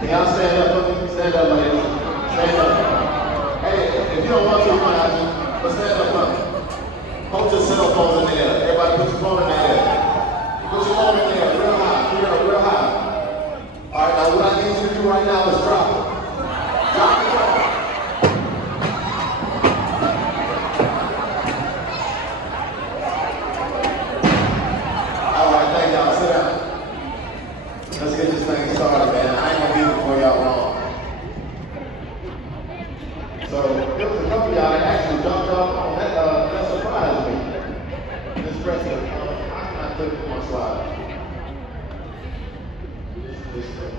Can y'all stand up for me? Stand up, ladies. Stand up. Hey, if you don't want to, you don't have to. But stand up for me. Hold your cell phones in the air. Everybody put your phone in the air. Put your phone in the air, real high, real high. All right, now what I need you to do right now is drop it. Drop it. All right, thank y'all. Sit down. Let's get this thing started, man. I ain't gonna be here for y'all long. So, there was a couple of y'all that actually jumped off on that. That surprised me. Miss Preston, I cannot click on my slide. This thing.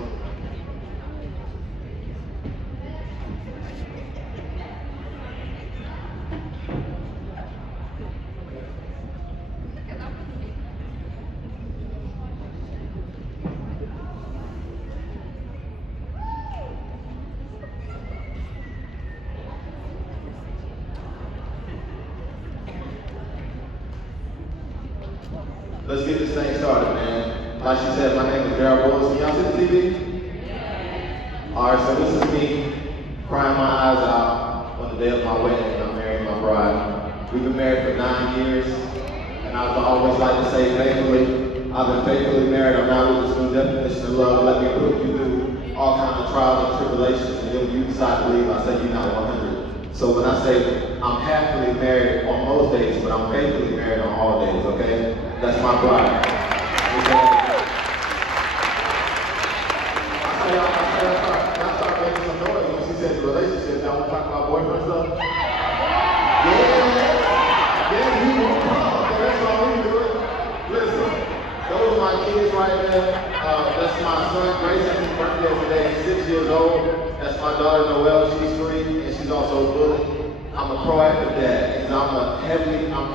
Let's get this thing started, man. Like she said, my name is Daryl Boyles. Can y'all see the TV? Yeah. All right, so this is me crying my eyes out on the day of my wedding and I'm marrying my bride. We've been married for 9 years, and I would always like to say faithfully. I've been faithfully married. I'm not with this new definition of love. Let me put you through all kinds of trials and tribulations, and then when you decide to leave, I say you're not 100. So when I say I'm happily married on most days, but I'm faithfully married on all days, okay? That's my bride. I start making some noise when she says relationships. Y'all want to talk about boyfriend stuff? Yeah, you won't come. Okay, that's all we do it. Listen, those are my kids right there. That's my son Grayson. His birthday today. He's 6 years old. That's my daughter Noelle. She's 3, and she's also a bully. I'm a proactive dad, and I'm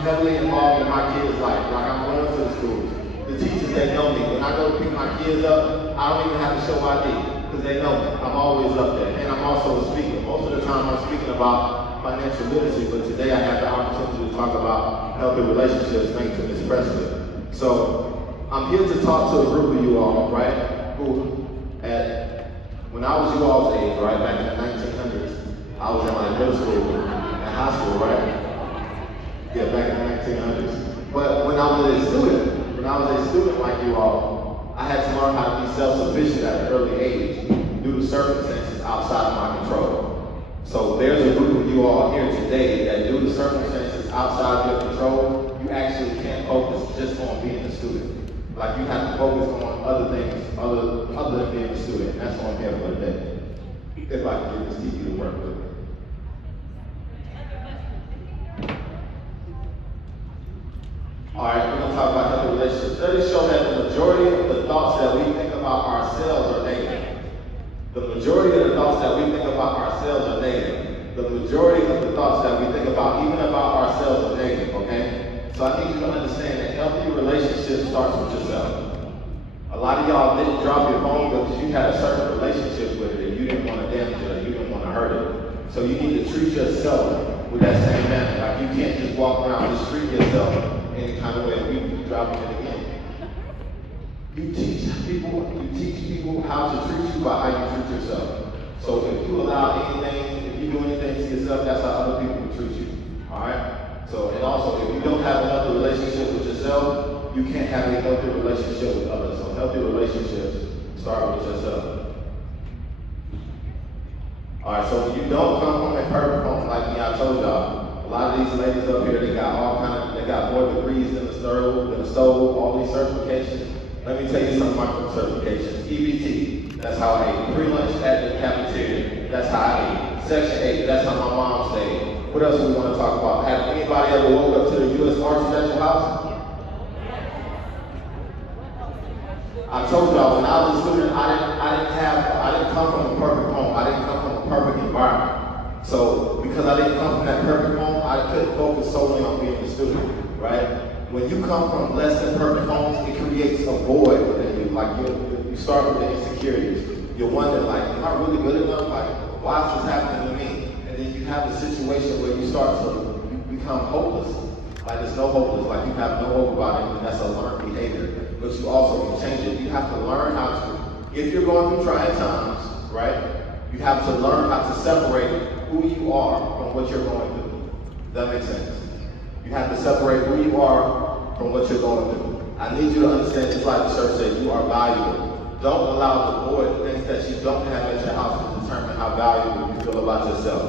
heavily involved in my kids' life. Like I'm going to the schools. The teachers, they know me. When I go to pick my kids up, I don't even have to show ID, because they know me. I'm always up there. And I'm also a speaker. Most of the time I'm speaking about financial literacy, but today I have the opportunity to talk about healthy relationships thanks to Ms. Presley. So I'm here to talk to a group of you all, right? Who, when I was you all's age, right, back in the 1900s, I was in like middle school. High school, right? Yeah, back in the 1900s. But when I was a student like you all, I had to learn how to be self-sufficient at an early age due to circumstances outside of my control. So there's a group of you all here today that due to circumstances outside your control, you actually can't focus just on being a student. Like you have to focus on other things other than being a student. And that's what I'm here for today. If I can get this TV to work with me. All right, we're going to talk about healthy relationships. Studies show that the majority of the thoughts that we think about ourselves are negative. The majority of the thoughts that we think about ourselves are negative. The majority of the thoughts that we think about, even about ourselves, are negative, okay? So I need you to understand that healthy relationships starts with yourself. A lot of y'all didn't drop your phone because you had a certain relationship with it and you didn't want to damage it or you didn't want to hurt it. So you need to treat yourself with that same manner. Like you can't just walk around and just treat yourself any kind of way. You dropping it again. You teach people how to treat you by how you treat yourself. So if you allow anything, if you do anything to yourself, that's how other people will treat you. Alright? So, and also, if you don't have a healthy relationship with yourself, you can't have a healthy relationship with others. So healthy relationships start with yourself. Alright, so when you don't come from a perfect home like me, I told y'all, a lot of these ladies up here, they got more degrees than the stove, all these certifications. Let me tell you some of my certifications. EBT, that's how I ate. Pre-lunch at the cafeteria, that's how I ate. Section 8, that's how my mom stayed. What else do we want to talk about? Have anybody ever woke up to the U.S. Marshals at your house? I told y'all, when I was a student, I didn't come from a perfect home. I didn't come from a perfect environment. So, because I didn't come from that perfect home, I couldn't focus solely on being a student, right? When you come from less than perfect homes, it creates a void within you. Like you start with the insecurities. You're wondering, like, am I really good enough? Like, why is this happening to me? And then you have a situation where you become hopeless. Like there's no hope. It's like you have no hope about it, and that's a learned behavior. But you also can change it. You have to learn how to. If you're going through trying times, right? You have to learn how to separate who you are from what you're going through. Does that make sense? You have to separate who you are from what you're going through. I need you to understand, just like the church said, you are valuable. Don't allow the void, things that you don't have at your house, to determine how valuable you feel about yourself.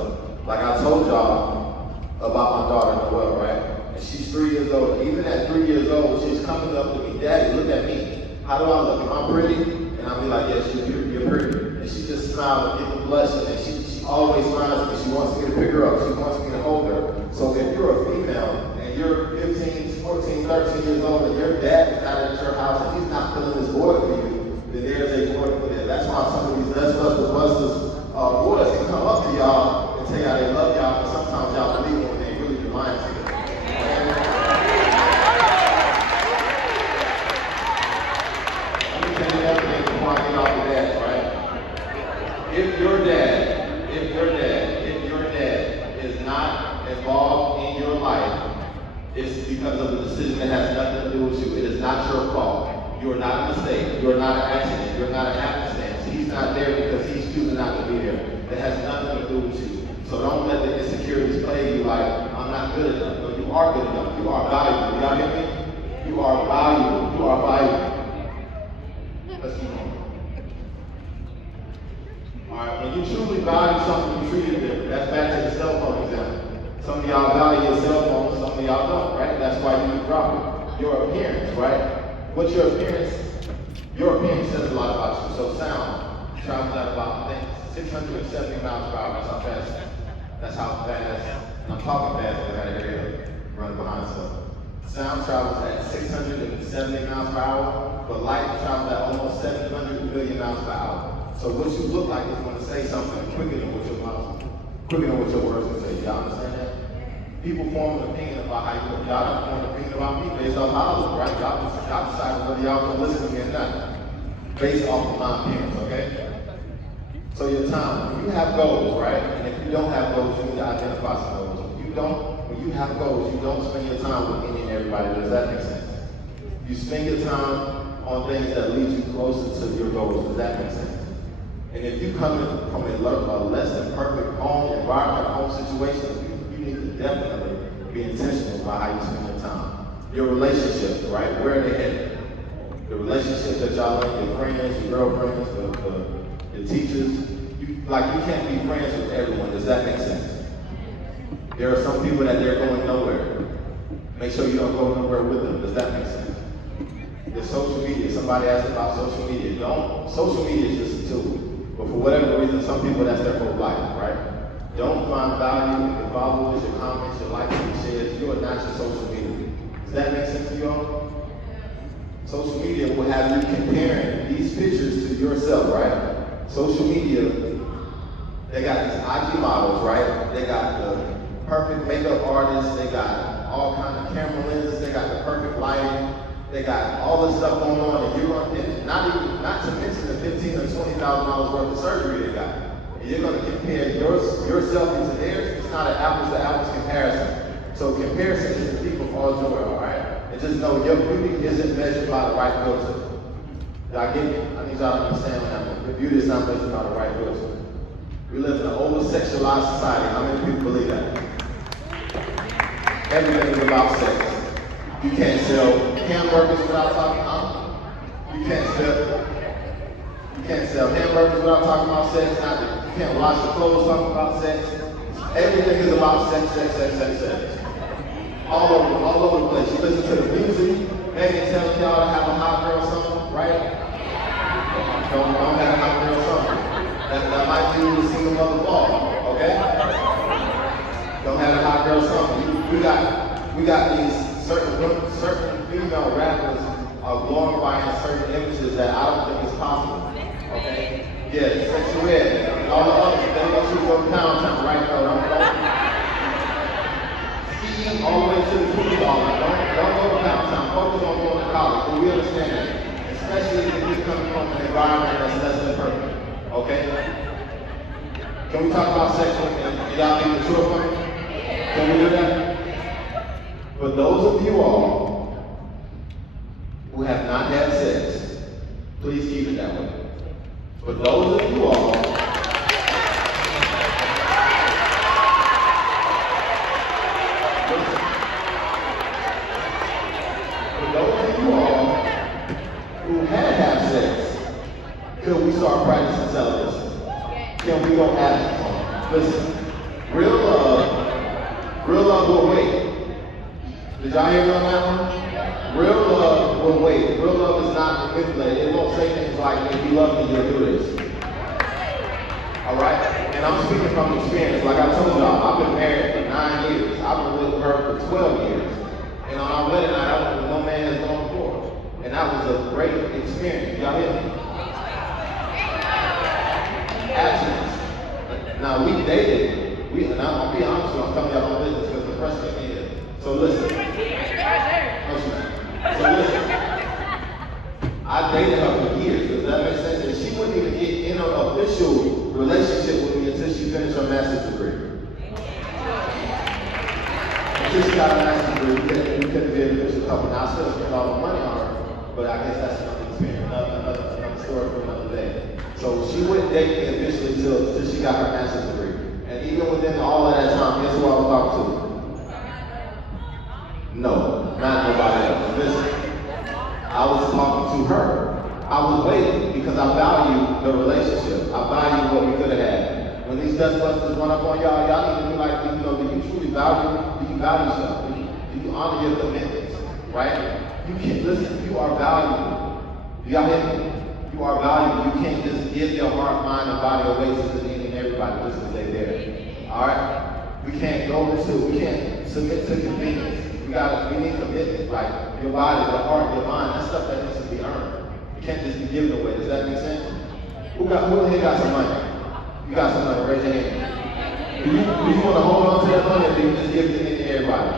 Like I told y'all about my daughter Noelle, right? And she's 3 years old. Even at 3 years old, she's coming up to me, Daddy, look at me. How do I look? Am I pretty? And I'll be like, yes, you're pretty. And she just smiles and give me blushing. And she always smiles at me. She wants me to pick her up. She wants me to hold her. So if you're a female and you're 15, 14, 13 years old and your dad is not at your house and he's not filling this void for you, then there's a void for them. That's why some of these busters, boys can come up to y'all and tell y'all they love y'all, but sometimes y'all believe them when they really be lying to you. Before I get off the dash, right? If your dad is not involved in your life, it's because of a decision that has nothing to do with you. It is not your fault. You are not a mistake. You are not an accident. You're not an happenstance. He's not there because he's choosing not to be there. It has nothing to do with you. So don't let the insecurities play you like, I'm not good enough. No, you are good enough. You are valuable. Y'all hear me? You are valuable. You are valuable. Let's move on. Alright, when you truly value something, you treat it different. That's back to the cell phone example. Some of y'all value your cell phone, some of y'all don't, right? That's why you drop it. Your appearance, right? What's your appearance? Your appearance says a lot about you. So sound travels at about, I think, 670 miles per hour. That's how fast, and I'm talking fast because I got an area running behind stuff. Sound travels at 670 miles per hour, but light travels at almost 700 million miles per hour. So what you look like is going to say something quicker than what your mouth, quicker than what your words can say. Y'all understand that? People form an opinion about how you look. Y'all don't form an opinion about me based off how I look, right? Y'all decide whether y'all can listen to me or not, based off of my appearance, okay? So your time, when you have goals, right? And if you don't have goals, you need to identify some goals. When you have goals, you don't spend your time with any and everybody. Does that make sense? You spend your time on things that lead you closer to your goals. Does that make sense? And if you come from a less than perfect home environment, home situation, you need to definitely be intentional about how you spend your time. Your relationships, right? Where are they headed? The relationships that y'all in, your friends, your girlfriends, your teachers. You can't be friends with everyone. Does that make sense? There are some people that they're going nowhere. Make sure you don't go nowhere with them. Does that make sense? There's social media. Somebody asked about social media. Social media is just a tool. But for whatever reason, some people, that's their whole life, right? Don't find value in your followers, your comments, your likes, your shares. You are not your social media. Does that make sense to you all? Social media will have you comparing these pictures to yourself, right? Social media, they got these IG models, right? They got the perfect makeup artists, they got all kinds of camera lenses, they got the perfect lighting, they got all this stuff going on, and you're going to, not to mention the $15,000 or $20,000 worth of surgery they got. And you're going to compare your selfie to theirs. It's not an apples to apples comparison. So comparison is the thief of all joy, all right? And just know your beauty isn't measured by the right filter. Y'all get me? I need y'all to understand that. Your beauty is not measured by the right filter. We live in an over-sexualized society. How many people believe that? Everything is about sex. You can't sell hamburgers without talking about You can't sell hamburgers without talking about sex. You can't wash your clothes talking about sex. Everything is about sex, sex, sex, sex, sex. All over the place. You listen to the music, Megan telling y'all to have a hot girl summer, right? Don't have a hot girl summer. That might be the single mother fall, okay? Don't have a hot girl summer. We got these certain female rappers are glorifying certain images that I don't think is possible, okay? Yeah, sexual ed, and all the others, they want you to go to Pound Town, right? Ski all the way to the football line. Don't go to Pound Town. Focus on going to college, but we understand that. Especially if you're coming from an environment that's less than perfect, okay? Can we talk about sex and y'all be mature for me? Can we do that? For those of you all who have not had sex, please keep it that way. For those of you all can we go absence on it? Listen, real love will wait. Did y'all hear me on that one? Real love will wait. Real love is not manipulated. It won't say things like, if you love me, you'll do this. All right? And I'm speaking from experience. Like I told y'all, I've been married for 9 years. I've been with her for 12 years. And on our wedding night, I went where no man has gone before. And that was a great experience. Y'all hear me? Abstinence. Now, we dated. And I'll be honest with you, I'm telling y'all my business because the press came in here. So listen. So listen. I dated her for years. Does that make sense? And she wouldn't even get in an official relationship with me until she finished her master's degree. Until she got a master's degree, we couldn't be an official couple. Now I still spend all the money on her, but I guess that's another experience, another story for another day. So she wouldn't date me officially until she got her master's degree. And even within all of that time, guess who I was talking to? No, not nobody else. Listen, I was talking to her. I was waiting because I value the relationship. I value what we could have had. When these dust busters run up on y'all, y'all need to be like, do you truly value stuff? Do you honor your commitments? Right? You can't, listen, you are valuable. Do y'all hear me? You are valuable. You can't just give your heart, mind, and body away to any and everybody just because they're there. Alright? We can't submit to convenience. We need commitment. Like your body, your heart, your mind, that's stuff that needs to be earned. You can't just be given away. Does that make sense? Who in here got some money? You got some money, raise your hand. Do you want to hold on to that money or do you just give it to everybody?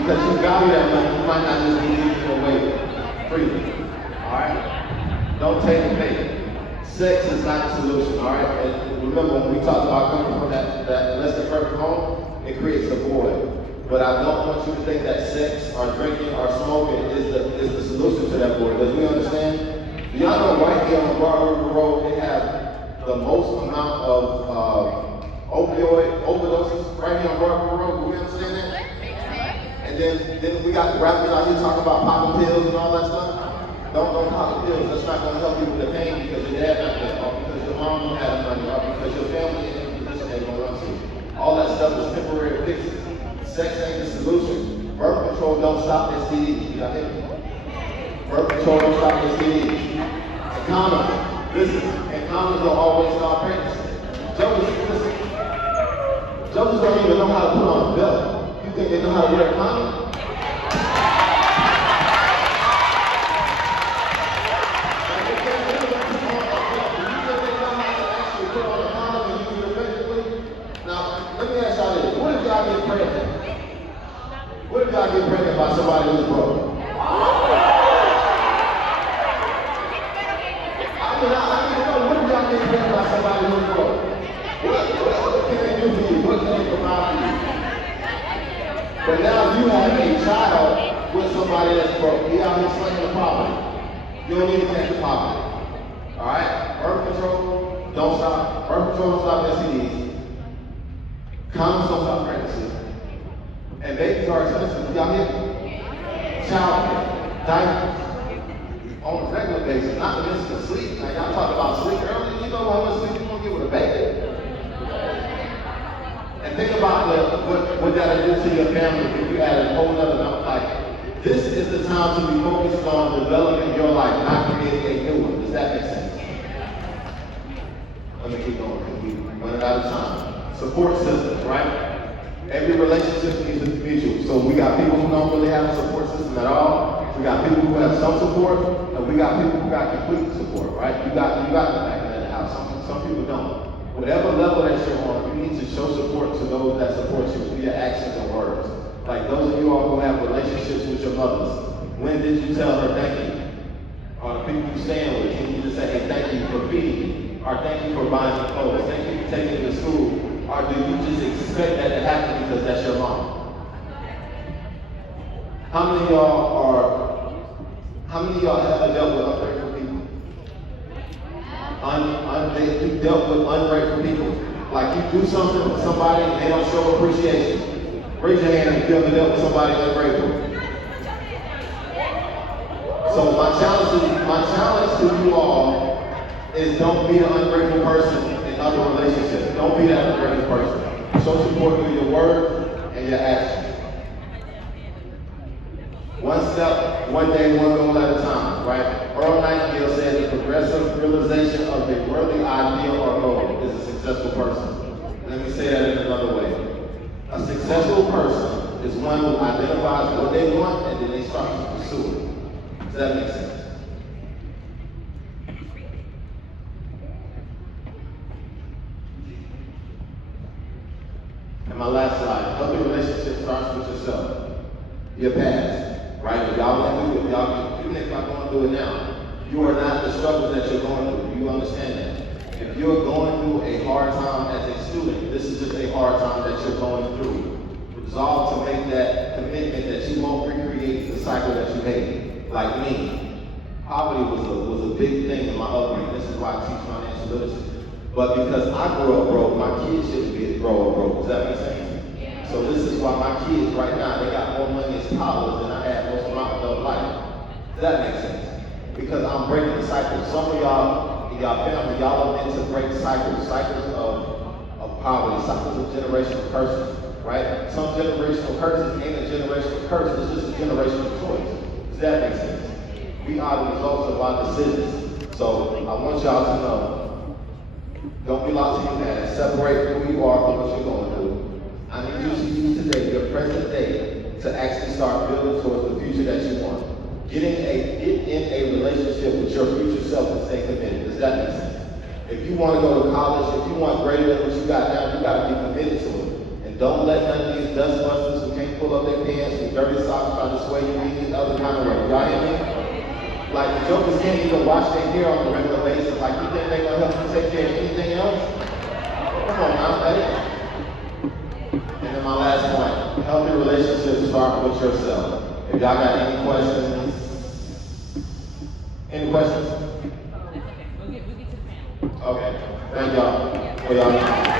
Because you value that money, you might not just be giving it away freely. Alright? Don't take the bait. Sex is not the solution, alright? And remember when we talked about coming from that less than perfect home, it creates a void. But I don't want you to think that sex or drinking or smoking is the solution to that void. Does we understand? Do y'all know right here on Broad River Road, they have the most amount of opioid overdoses right here on Broad River Road? Do we understand that? And then we got the rappers out here talking about popping pills and all that stuff. Don't pop the pills. That's not going to help you with the pain because your dad not there, or because your mom don't have money, or because your family ain't in the position they're going to run to. All that stuff is temporary fixes. Sex ain't the solution. Birth control don't stop STDs. You got it? Birth control don't stop STDs. And condoms, listen, and condoms don't always stop pregnancy. Jokers don't even know how to put on a belt. You think they know how to wear a condom? What if y'all get pregnant by somebody who's broke? I need to know, what if y'all get pregnant by somebody who's broke? What can they do for you? What can they provide for you? But now you have a child with somebody that's broke. He out here slinging the property. You don't need to take the property. Alright? Birth control, don't stop. Birth control don't stop STDs. Condoms don't stop pregnancy. And babies are expensive. Y'all hear me? Childcare, diapers, on a regular basis, not to mention sleep. Now y'all talk about sleep earlier. You know how much sleep you're gonna get with a baby? And think about what that'll do to your family if you add a whole other number. Like, this is the time to be focused on developing your life, not creating a new one. Does that make sense? Let me keep going because we're running out of time. Support systems, right? Every relationship needs to be mutual. So we got people who don't really have a support system at all. We got people who have some support, and we got people who got complete support, right? You got the back end of the house. Some people don't. Whatever level that you're on, you need to show support to those that support you via actions and words. Like those of you all who have relationships with your mothers. When did you tell her thank you? Or the people you stand with, can you just say, hey, thank you for feeding? Or thank you for buying the clothes? Thank you for taking me to school? Or do you just expect that to happen because that's your mom? How many of y'all have ever dealt with ungrateful people? You dealt with ungrateful people. Like you do something for somebody and they don't show appreciation. Raise your hand if you ever dealt with somebody ungrateful. So my challenge to you all is don't be an ungrateful person in other relationships. Don't be that ungrateful person. Show support through your words and your actions. One step, one day, one goal at a time, right? Earl Nightingale said the progressive realization of a worthy ideal or goal is a successful person. Let me say that in another way. A successful person is one who identifies what they want and then they start to pursue it. Does that make sense? And my last slide, healthy relationship starts with yourself. Your past. Right? If y'all went through it, even if y'all going through it now, you are not the struggles that you're going through. You understand that? If you're going through a hard time as a student, this is just a hard time that you're going through. Resolve to make that commitment that you won't recreate the cycle that you hate. Like me, poverty was a big thing in my upbringing. This is why I teach financial literacy. But because I grew up broke, my kids shouldn't grow up broke. Does that make sense? So this is why my kids right now, they got more money as college than I had most of my adult life. Does that make sense? Because I'm breaking the cycle. Some of y'all, in y'all family, y'all are meant to break cycles of poverty, cycles of generational curses, right? Some generational curses ain't a generational curse, it's just a generational choice. Does that make sense? We are the results of our decisions. So I want y'all to know, don't be lost in your past. Separate who you are from what you're going through. I need you to use today, your present day, to actually start building towards the future that you want. Get in a relationship with your future self and stay committed. Does that make sense? If you want to go to college, if you want greater than what you got now, you got to be committed to it. And don't let none of these dust busters who can't pull up their pants with dirty socks try to sway you any other kind of way. Y'all hear me? Like the jokers can't even wash their hair on a regular basis. Like you think they're going to help you take care of anything else? Come on now, buddy. And then my last point, healthy relationships start with yourself. If y'all got any questions? Any questions? Okay, we'll get to the panel. Okay, thank y'all for y'all.